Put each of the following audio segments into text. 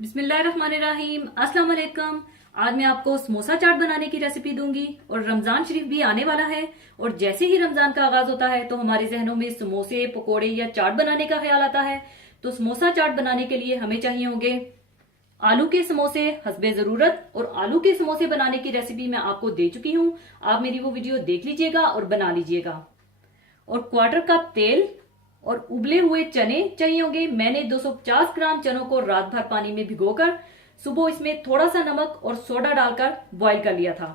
बिस्मिल्लाहिर्रहमानिर्रहीम। अस्सलाम वालेकुम। आज मैं आपको समोसा चाट बनाने की रेसिपी दूंगी और रमजान शरीफ भी आने वाला है। और जैसे ही रमजान का आगाज होता है तो हमारे जहनों में समोसे, पकोड़े या चाट बनाने का ख्याल आता है। तो समोसा चाट बनाने के लिए हमें चाहिए होंगे आलू के समोसे हस्बे जरूरत। और आलू के समोसे बनाने की रेसिपी मैं आपको दे चुकी हूँ, आप मेरी वो वीडियो देख लीजिएगा और बना लीजिएगा। और क्वार्टर कप तेल और उबले हुए चने चाहिए होंगे। मैंने 250 ग्राम चनों को रात भर पानी में भिगोकर सुबह इसमें थोड़ा सा नमक और सोडा डालकर बॉईल कर लिया था।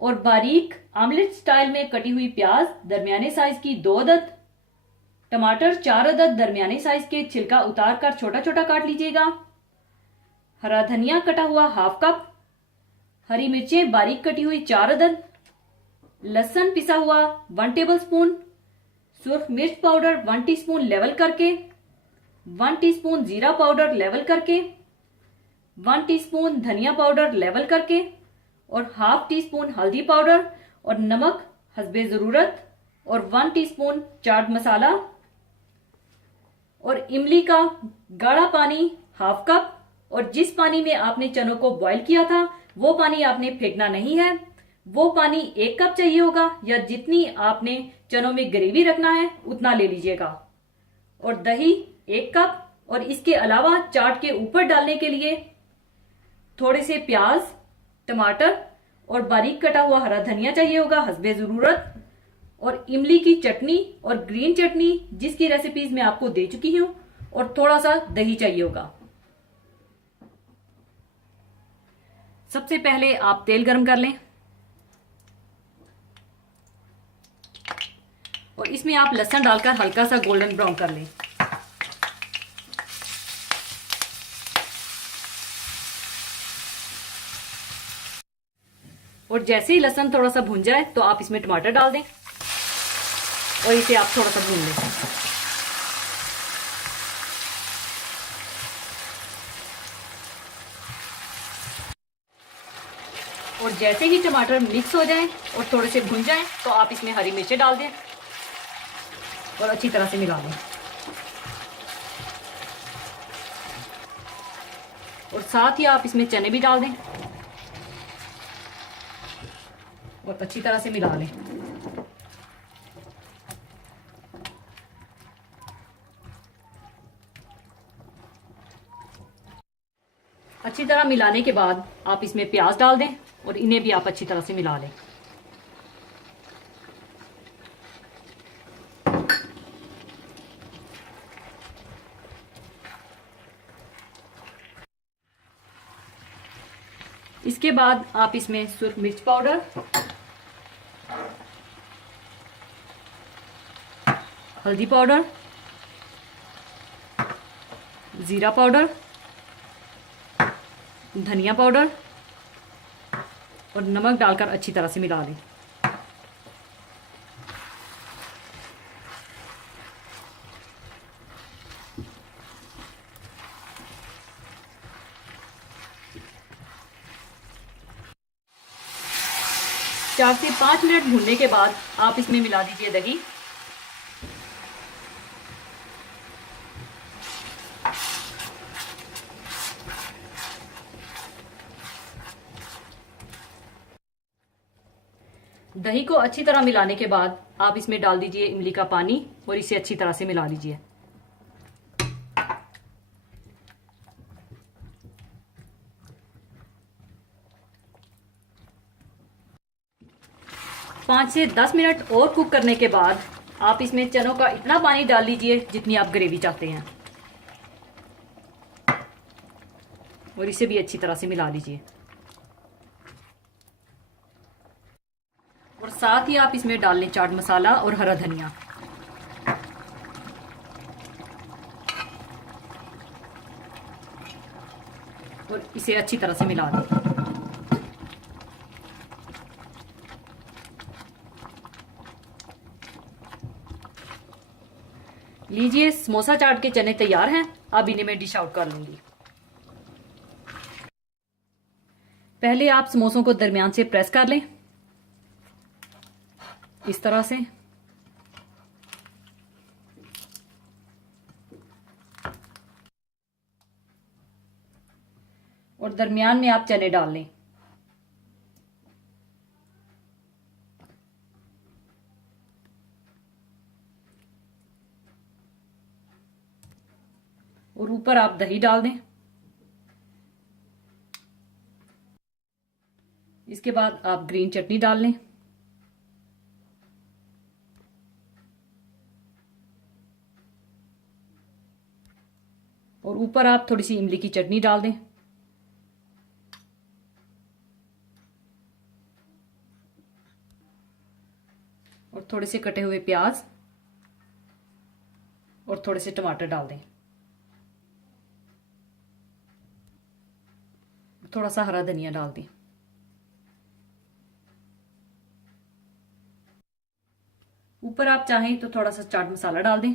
और बारीक आमलेट स्टाइल में कटी हुई प्याज दरमियाने साइज की 2 अदद, टमाटर 4 अदद दरमियाने साइज के छिलका उतार कर छोटा छोटा काट लीजिएगा। हरा धनिया कटा हुआ हाफ कप, हरी मिर्चें बारीक कटी हुई 4 अदद, लहसुन पिसा हुआ 1 टेबल स्पून, सुर्ख मिर्च पाउडर 1 टीस्पून लेवल करके, 1 टीस्पून जीरा पाउडर लेवल करके, 1 टीस्पून धनिया पाउडर लेवल करके, और हाफ टी स्पून हल्दी पाउडर और नमक हस्बे जरूरत, और 1 टीस्पून चाट मसाला, और इमली का गाढ़ा पानी हाफ कप। और जिस पानी में आपने चनों को बॉईल किया था वो पानी आपने फेंकना नहीं है। वो पानी 1 कप चाहिए होगा, या जितनी आपने चनों में ग्रेवी रखना है उतना ले लीजिएगा। और दही 1 कप। और इसके अलावा चाट के ऊपर डालने के लिए थोड़े से प्याज, टमाटर और बारीक कटा हुआ हरा धनिया चाहिए होगा हस्बे जरूरत। और इमली की चटनी और ग्रीन चटनी जिसकी रेसिपीज मैं आपको दे चुकी हूं, और थोड़ा सा दही चाहिए होगा। सबसे पहले आप तेल गर्म कर लें और इसमें आप लहसुन डालकर हल्का सा गोल्डन ब्राउन कर लें। और जैसे ही लहसुन थोड़ा सा भुन जाए तो आप इसमें टमाटर डाल दें और इसे आप थोड़ा सा भून लें। और जैसे ही टमाटर मिक्स हो जाएं और थोड़े से भुन जाएं तो आप इसमें हरी मिर्चें डाल दें और अच्छी तरह से मिला लें। और साथ ही आप इसमें चने भी डाल दें और अच्छी तरह से मिला लें। अच्छी तरह मिलाने के बाद आप इसमें प्याज डाल दें और इन्हें भी आप अच्छी तरह से मिला लें। इसके बाद आप इसमें सुर्ख मिर्च पाउडर, हल्दी पाउडर, जीरा पाउडर, धनिया पाउडर और नमक डालकर अच्छी तरह से मिला लें। चार से 5 मिनट भूनने के बाद आप इसमें मिला दीजिए दही। दही को अच्छी तरह मिलाने के बाद आप इसमें डाल दीजिए इमली का पानी और इसे अच्छी तरह से मिला लीजिए। पाँच से 10 मिनट और कुक करने के बाद आप इसमें चनों का इतना पानी डाल लीजिए जितनी आप ग्रेवी चाहते हैं और इसे भी अच्छी तरह से मिला लीजिए। और साथ ही आप इसमें डाल लें चाट मसाला और हरा धनिया। और इसे अच्छी तरह से मिला दें। लीजिए, समोसा चाट के चने तैयार हैं। अब इन्हें मैं डिश आउट कर लूंगी। पहले आप समोसों को दरमियान से प्रेस कर लें इस तरह से। और दरमियान में आप चने डाल लें। और ऊपर आप दही डाल दें। इसके बाद आप ग्रीन चटनी डाल लें। और ऊपर आप थोड़ी सी इमली की चटनी डाल दें। और थोड़े से कटे हुए प्याज और थोड़े से टमाटर डाल दें। थोड़ा सा हरा धनिया डाल दें। ऊपर आप चाहें तो थोड़ा सा चाट मसाला डाल दें।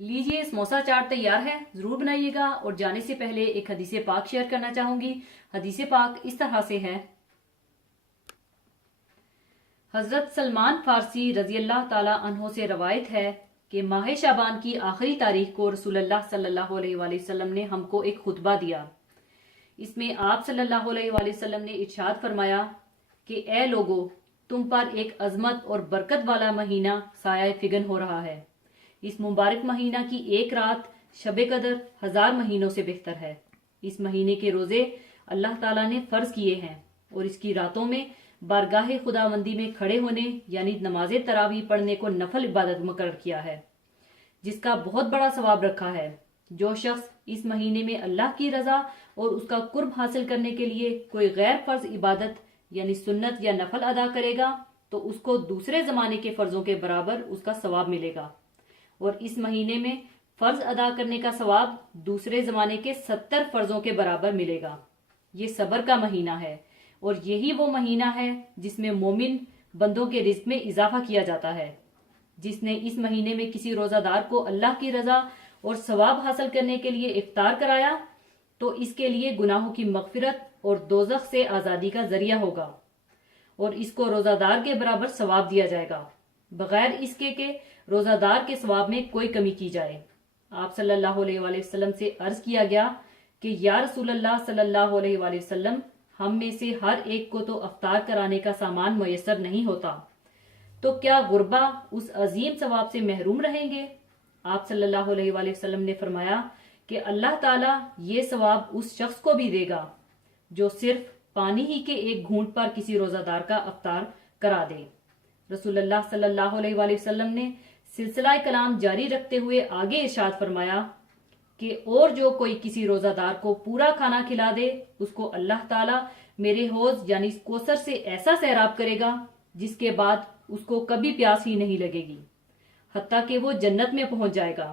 लीजिए, समोसा चाट तैयार है। जरूर बनाइएगा। और जाने से पहले एक हदीसे पाक शेयर करना चाहूंगी। हदीसे पाक इस तरह से है। हजरत सलमान फारसी रजी अल्लाह ताला अन्हो से रवायत है कि माह शाबान की आखिरी तारीख को रसूलुल्लाह सल्लल्लाहु अलैहि वसल्लम ने हमको एक खुतबा दिया। इसमें आप सल्लल्लाहु अलैहि वसल्लम ने इरशाद फरमाया कि ए लोगो, तुम पर एक अजमत और बरकत वाला महीना साया फिगन हो रहा है। इस मुबारक महीना की एक रात शबे कदर 1000 महीनों से बेहतर है। इस महीने के रोजे अल्लाह ताला ने फर्ज किए हैं और इसकी रातों में बारगाहे खुदावंदी में खड़े होने यानी नमाज तरावी पढ़ने को नफल इबादत मुकर्रर किया है, जिसका बहुत बड़ा सवाब रखा है। जो शख्स इस महीने में अल्लाह की रजा और उसका कुर्ब हासिल करने के लिए कोई गैर फर्ज इबादत यानी सुन्नत या नफल अदा करेगा तो उसको दूसरे जमाने के फर्जों के बराबर उसका सवाब मिलेगा। और इस महीने में फर्ज अदा करने का सवाब दूसरे जमाने के 70 फर्जों के बराबर मिलेगा। ये सबर का महीना है और यही वो महीना है जिसमें मोमिन बंदों के रिज्क में इजाफा किया जाता है। जिसने इस महीने में किसी रोजादार को अल्लाह की रजा और सवाब हासिल करने के लिए इफ्तार कराया तो इसके लिए गुनाहों की मगफिरत और दोजख से आजादी का जरिया होगा और इसको रोजादार के बराबर सवाब दिया जाएगा, बगैर इसके के रोजादार के सवाब में कोई कमी की जाए। आप सल्लल्लाहु अलैहि वसल्लम से अर्ज किया गया कि या रसूलल्लाह सल्लल्लाहु अलैहि वसल्लम, हम में से हर एक को तो अफ्तार कराने का सामान मुयस्सर नहीं होता, तो क्या गुरबा उस अजीम सवाब से महरूम रहेंगे? आप सल्लल्लाहु अलैहि वसल्लम ने फरमाया कि अल्लाह ताला ये सवाब उस शख्स को भी देगा जो सिर्फ पानी ही के एक घूंट पर किसी रोजादार का अफ्तार करा दे। रसूलुल्लाह सल्लल्लाहु अलैहि वसल्लम ने सिलसिला कलाम जारी रखते हुए आगे इरशाद फरमाया कि और जो कोई किसी रोजादार को पूरा खाना खिला दे उसको अल्लाह ताला मेरे हौज यानी कोसर से ऐसा सैराब करेगा जिसके बाद उसको कभी प्यास ही नहीं लगेगी, हत्ता कि वो जन्नत में पहुंच जाएगा।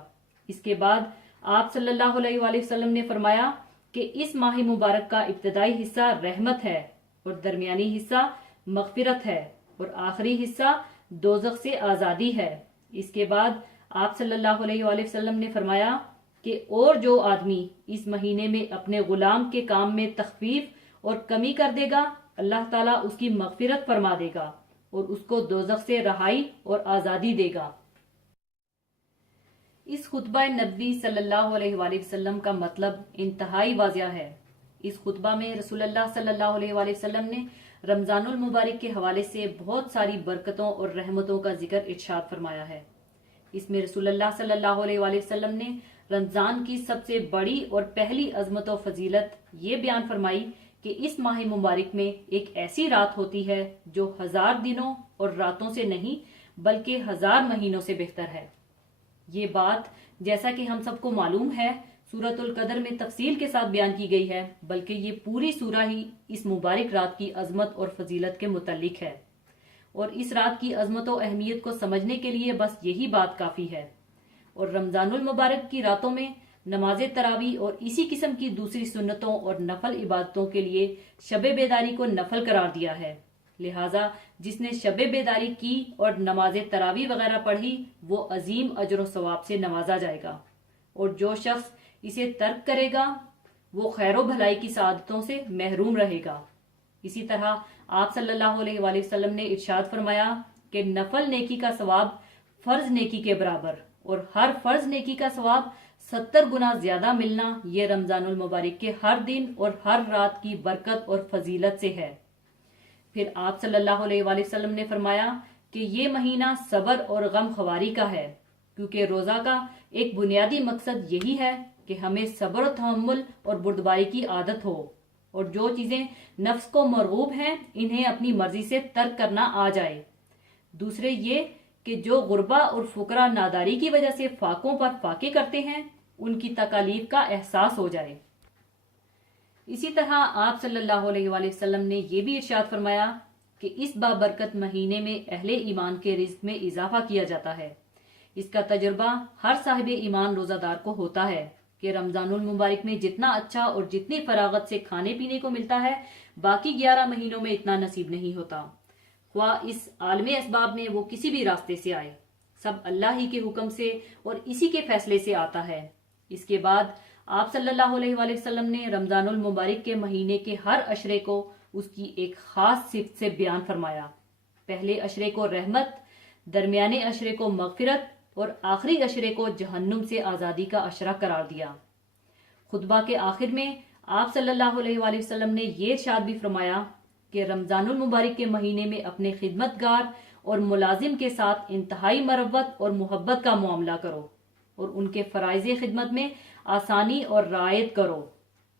इसके बाद आप सल्लल्लाहु अलैहि वसल्लम ने फरमाया कि इस माह मुबारक का इब्तदाई हिस्सा रहमत है और दरमियानी हिस्सा मगफिरत है और आखिरी हिस्सा दोजख से आजादी है। इसके बाद आप सल्लल्लाहु अलैहि वसल्लम ने फरमाया कि और जो आदमी इस महीने में अपने गुलाम के काम में तखफीफ और कमी कर देगा, अल्लाह ताला उसकी मगफिरत फरमा देगा और उसको दोजख से रहाई और आजादी देगा। इस खुतबा नबी सल्लल्लाहु अलैहि वसल्लम का मतलब इंतहाई वाज़िया है। इस खुतबा में रसूलुल्लाह सल्लल्लाहु अलैहि वसल्लम ने रमजानुल मुबारक के हवाले से बहुत सारी बरकतों और रहमतों का जिक्र इरशाद फरमाया है। इसमें रसूलुल्लाह सल्लल्लाहु अलैहि वसल्लम ने रमजान की सबसे बड़ी और पहली अजमत और फजीलत ये बयान फरमाई कि इस माह मुबारक में एक ऐसी रात होती है जो 1000 दिनों और रातों से नहीं बल्कि 1000 महीनों से बेहतर है। ये बात जैसा कि हम सबको मालूम है सूरतुल कदर में तफसील के साथ बयान की गई है, बल्कि ये पूरी सूरा ही इस मुबारक रात की अजमत और फजीलत के मुतल्लिक है और इस रात की अजमत और अहमियत को समझने के लिए बस यही बात काफी है। और रमजानुल मुबारक की रातों में नमाज तरावी और इसी किस्म की दूसरी सुन्नतों और नफल इबादतों के लिए शबे बेदारी को नफल करार दिया है। लिहाजा जिसने शबे बेदारी की और नमाज तरावी वगैरह पढ़ी वो अजीम अजर सवाब से नवाजा जाएगा और जो शख्स इसे तर्क करेगा वो खैरो भलाई की सादतों से महरूम रहेगा। इसी तरह आप सल्लल्लाहु अलैहि वसल्लम ने इरशाद फरमाया कि नफल नेकी का सवाब फर्ज नेकी के बराबर और हर फर्ज नेकी का सवाब 70 गुना ज्यादा मिलना ये रमजानुल मुबारक के हर दिन और हर रात की बरकत और फजीलत से है। फिर आप सल्लल्लाहु अलैहि वसल्लम ने फरमाया कि ये महीना सब्र और गम खवारी का है, क्योंकि रोजा का एक बुनियादी मकसद यही है कि हमें सब्र और तहम्मुल और बुर्दबारी की आदत हो, और जो चीजें नफ्स को मरगूब हैं इन्हें अपनी मर्जी से तर्क करना आ जाए। दूसरे ये कि जो गुरबा और फुकरा नादारी की वजह से फाकों पर फाके करते हैं उनकी तकालीफ का एहसास हो जाए। इसी तरह आप सल्लल्लाहु अलैहि वसल्लम ने यह भी इरशाद फरमाया कि इस बाबरकत महीने में अहले ईमान के रिज्क में इजाफा किया जाता है। इसका तजुर्बा हर साहिब ईमान रोजादार को होता है कि रमजानुल मुबारक में जितना अच्छा और जितनी फरागत से खाने पीने को मिलता है बाकी 11 महीनों में इतना नसीब नहीं होता। ख्वाह इस आलमी असबाब में वो किसी भी रास्ते से आए, सब अल्लाह ही के हुक्म से और इसी के फैसले से आता है। इसके बाद आप सल्लल्लाहु अलैहि वसल्लम ने रमजानुल मुबारक के महीने के हर अशरे को उसकी एक खास सिफ्त से बयान फरमाया। पहले अशरे को रहमत, दरमियाने अशरे को मगफिरत और आखिरी अशरे को जहन्नुम से आजादी का अशरा करार दिया। खुतबा के आखिर में आप सल्लल्लाहु अलैहि वसल्लम ने ये इरशाद भी फरमाया कि रमजानुल मुबारक के महीने में अपने खिदमतगार और मुलाजिम के साथ इंतहाई मरवत और मोहब्बत का मामला करो और उनके फराइज खिदमत में आसानी और रायत करो।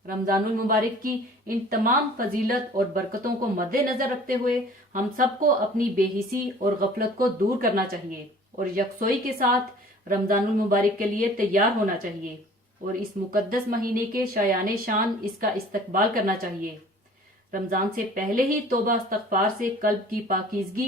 रमजानुल मुबारक की इन तमाम फजीलत और बरकतों को मद्देनजर रखते हुए हम सबको अपनी बेहिसी और गफलत को दूर करना चाहिए और यकसोई के साथ रमजानुल मुबारक के लिए तैयार होना चाहिए और इस मुकद्दस महीने के शायाने शान इसका इस्तकबाल करना चाहिए। रमजान से पहले ही तौबा इस्तगफार से कल्ब की पाकीज़गी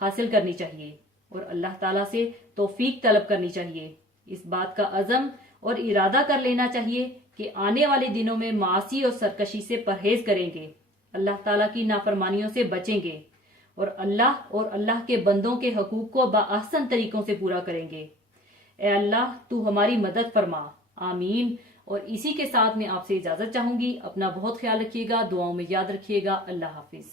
हासिल करनी चाहिए और अल्लाह ताला से तौफीक तलब करनी चाहिए। इस बात का अज़म और इरादा कर लेना चाहिए कि आने वाले दिनों में मासी और सरकशी से परहेज करेंगे, अल्लाह ताला की नाफरमानियों से बचेंगे और अल्लाह के बंदों के हकूक को बाअहसन तरीकों से पूरा करेंगे। ए अल्लाह, तू हमारी मदद फरमा। आमीन। और इसी के साथ मैं आपसे इजाजत चाहूंगी। अपना बहुत ख्याल रखिएगा, दुआओं में याद रखिएगा। अल्लाह हाफिज।